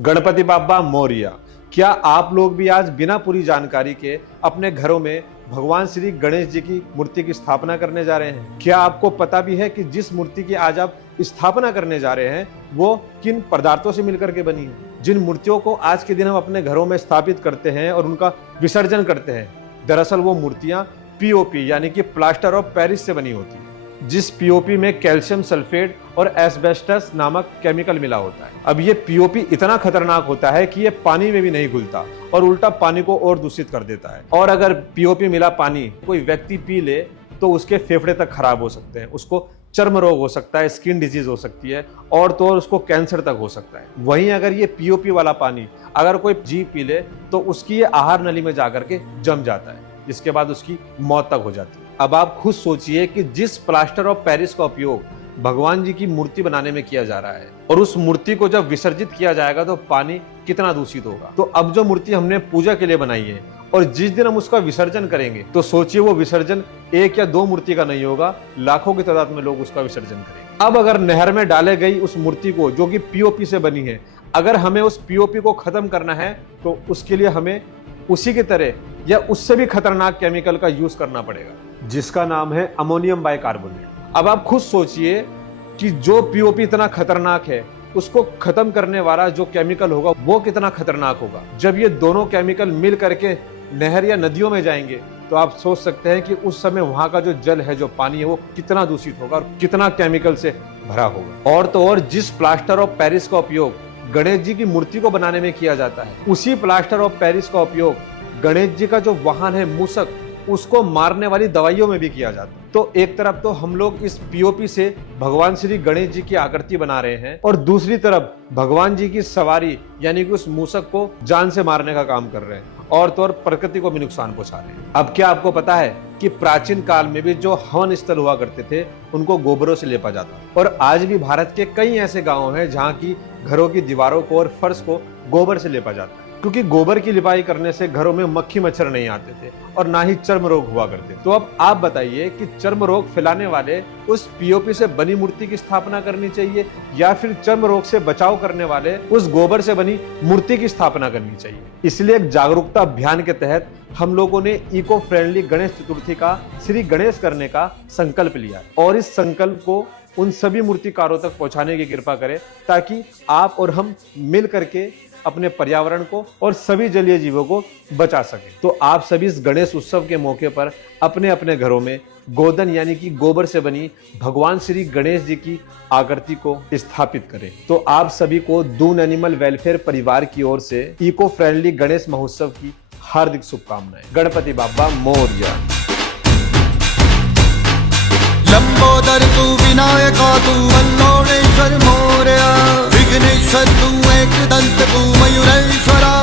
गणपति बाप्पा मोरया। क्या आप लोग भी आज बिना पूरी जानकारी के अपने घरों में भगवान श्री गणेश जी की मूर्ति की स्थापना करने जा रहे हैं? क्या आपको पता भी है कि जिस मूर्ति की आज आप स्थापना करने जा रहे हैं वो किन पदार्थों से मिलकर के बनी है? जिन मूर्तियों को आज के दिन हम अपने घरों में स्थापित करते हैं और उनका विसर्जन करते हैं, दरअसल वो मूर्तियां पीओपी यानी कि प्लास्टर ऑफ पेरिस से बनी होती है, जिस पीओपी में कैल्शियम सल्फेट और एस्बेस्टस नामक केमिकल मिला होता है। अब ये पीओपी इतना खतरनाक होता है कि ये पानी में भी नहीं घुलता और उल्टा पानी को और दूषित कर देता है। और अगर पीओपी मिला पानी कोई व्यक्ति पी ले तो उसके फेफड़े तक खराब हो सकते हैं, उसको चर्म रोग हो सकता है, स्किन डिजीज हो सकती है और तो और उसको कैंसर तक हो सकता है। वहीं अगर ये पीओपी वाला पानी अगर कोई जीव पी ले तो उसकी ये आहार नली में जाकर के जम जाता है, जिसके बाद उसकी मौत तक हो जाती है। अब आप खुद सोचिए कि जिस प्लास्टर ऑफ पेरिस का उपयोग भगवान जी की मूर्ति बनाने में किया जा रहा है और उस मूर्ति को जब विसर्जित किया जाएगा तो पानी कितना दूषित होगा। तो अब जो मूर्ति हमने पूजा के लिए बनाई है और जिस दिन हम उसका विसर्जन करेंगे तो सोचिए वो विसर्जन एक या दो मूर्ति का नहीं होगा, लाखों की तादाद में लोग उसका विसर्जन करेंगे। अब अगर नहर में डाले गई उस मूर्ति को जो कि पीओपी से बनी है, अगर हमें उस पीओपी को खत्म करना है तो उसके लिए हमें उसी की तरह या उससे भी खतरनाक केमिकल का यूज करना पड़ेगा, जिसका नाम है अमोनियम बाइकार्बोनेट। अब आप खुद सोचिए कि जो पीओपी इतना खतरनाक है उसको खत्म करने वाला जो केमिकल होगा वो कितना खतरनाक होगा। जब ये दोनों केमिकल मिल करके नहर या नदियों में जाएंगे तो आप सोच सकते हैं कि उस समय वहां का जो जल है, जो पानी है, वो कितना दूषित होगा और कितना केमिकल से भरा होगा। और तो और जिस प्लास्टर ऑफ पेरिस का उपयोग गणेश जी की मूर्ति को बनाने में किया जाता है, उसी प्लास्टर ऑफ पेरिस का उपयोग गणेश जी का जो वाहन है मूसक, उसको मारने वाली दवाइयों में भी किया जाता है। तो एक तरफ तो हम लोग इस पीओपी से भगवान श्री गणेश जी की आकृति बना रहे हैं और दूसरी तरफ भगवान जी की सवारी यानी कि उस मूसक को जान से मारने का काम कर रहे हैं और तो और प्रकृति को भी नुकसान पहुंचा रहे हैं। अब क्या आपको पता है कि प्राचीन काल में भी जो हवन स्थल हुआ करते थे उनको गोबरों से लेपा जाता और आज भी भारत के कई ऐसे गाँव हैं जहाँ की घरों की दीवारों को और फर्श को गोबर से लेपा जाता है, क्योंकि गोबर की लिपाई करने से घरों में मक्खी मच्छर नहीं आते थे और ना ही चर्म रोग हुआ करते। तो अब आप बताइए कि चर्म रोग फैलाने वाले उस पीओपी से बनी मूर्ति की स्थापना करनी चाहिए या फिर चर्म रोग से बचाव करने वाले उस गोबर से बनी मूर्ति की स्थापना करनी चाहिए। इसलिए एक जागरूकता अभियान के तहत हम लोगों ने इको फ्रेंडली गणेश चतुर्थी का श्री गणेश करने का संकल्प लिया और इस संकल्प को उन सभी मूर्तिकारों तक पहुंचाने की कृपा करें ताकि आप और हम मिल करके अपने पर्यावरण को और सभी जलीय जीवों को बचा सके। तो आप सभी इस गणेश उत्सव के मौके पर अपने अपने घरों में गोधन यानी कि गोबर से बनी भगवान श्री गणेश जी की आकृति को स्थापित करें। तो आप सभी को दून एनिमल वेलफेयर परिवार की ओर से इको फ्रेंडली गणेश महोत्सव की हार्दिक शुभकामनाएं। गणपति बाप्पा मोरया। लंबोदर तू विनायका तू वल्लोणेश्वर मोरया, विघ्नेश्वर तू एकदंत तू मयूरेश्वरा।